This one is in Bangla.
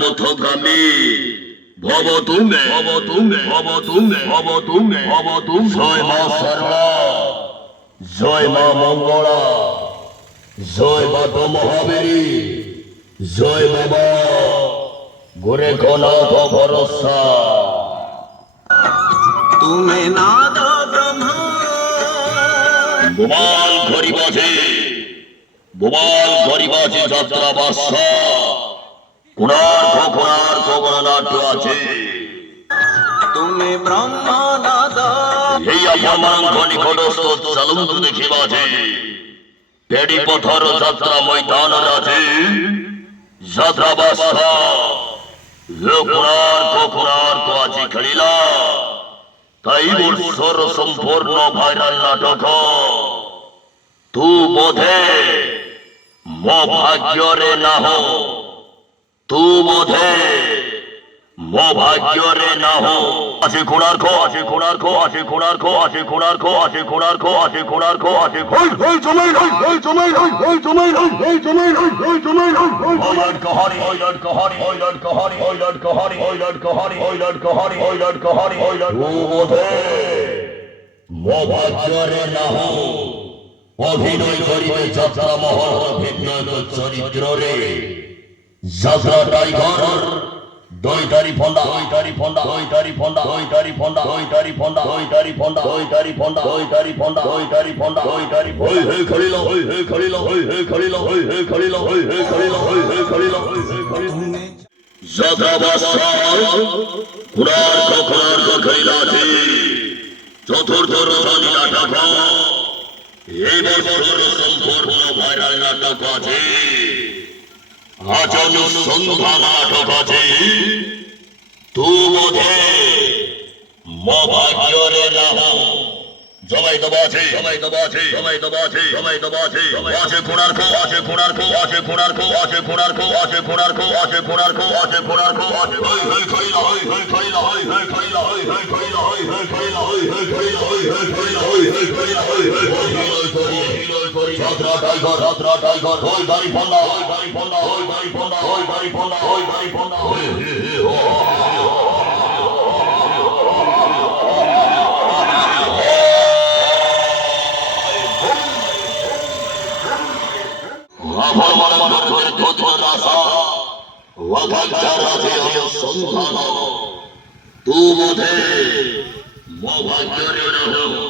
পথগামী ভব তুমি ভব তুমি ভব তুমি ভব তুমি ভব তুমি জয় মা সারলা জয় মা মঙ্গলা জয় বাত মহাবীরী জয় বাবা গোরেখনাথ ভরসা তুমি নাদ ব্রহ্মা বোমাল ঘড়ি বাজে যাত্রা বাদশা কোণার্ক গণনাট্য আছে তুমি ব্রহ্মনাদ এই আপনার নিকটস্থ চালন্তু দেখি বাজে পেড়ি পথর যাত্রা ময়দান আছে যাত্রা বাদশা কোণার্ক আছে খেলিলা তাই বৎসর সম্পূর্ণ ভাইরাল নাটক তু বোধে মো ভাগ্যরে না হো তু বোধে মো ভাগ্যরে না হো আছে কোণার্ক আছে কোণার্ক আছে কোণার্ক আছে কোণার্ক আছে কোণার্ক আছে কোণার্ক আছে হই জমাই হই জমাই হই জমাই হই জমাই হই জমাই হই লর্ড কহারি হই লর্ড কহারি হই লর্ড কহারি হই লর্ড কহারি হই লর্ড কহারি হই লর্ড কহারি হই লর্ড কহারি হই লর্ড তু বোধে মো ভাগ্যরে না হো অভিনয় করিবে যাত্রা মহল ভিন্ন চরিত্রে যাত্রা টাইগার দইটারি ফন্ডা হইটারি ফন্ডা হইটারি ফন্ডা হইটারি ফন্ডা হইটারি ফন্ডা হইটারি ফন্ডা হইটারি ফন্ডা হইটারি ফন্ডা হইটারি ফন্ডা হইটারি হই হে খলিল হই হে খলিল হই হে খলিল হই হে খলিল হই হে খলিল হই হে খলিল হই হে খলিল যাত্রা বাদশা কোণার্ক খলিলাছে চতুর্থ রজনী নাটক এই বছর সম্পূর্ণ ভাইরাল নাটক আছে আচরণ সন্ধ্যা নাটক আছে তু বোধে মো ভাগ্যরে না হো জমাই তো বাছে জমাই তো বাছে জমাই তো বাছে জমাই তো বাছে আছে কোণার্ক আছে কোণার্ক আছে কোণার্ক আছে কোণার্ক আছে কোণার্ক আছে কোণার্ক আছে কোণার্ক আছে হই হই খইলা হই হই খইলা হই হই খইলা হই হই খইলা হই হই খইলা হই হই খইলা হই হই খইলা হই হই খইলা হই হই খইলা যাত্রা টাইগার হই দাড়ি ফন্ডা হই দাড়ি ফন্ডা হই দাড়ি ফন্ডা হই দাড়ি ফন্ডা হই দাড়ি ফন্ডা হই তু বোধে মো ভাগ্যরে না হো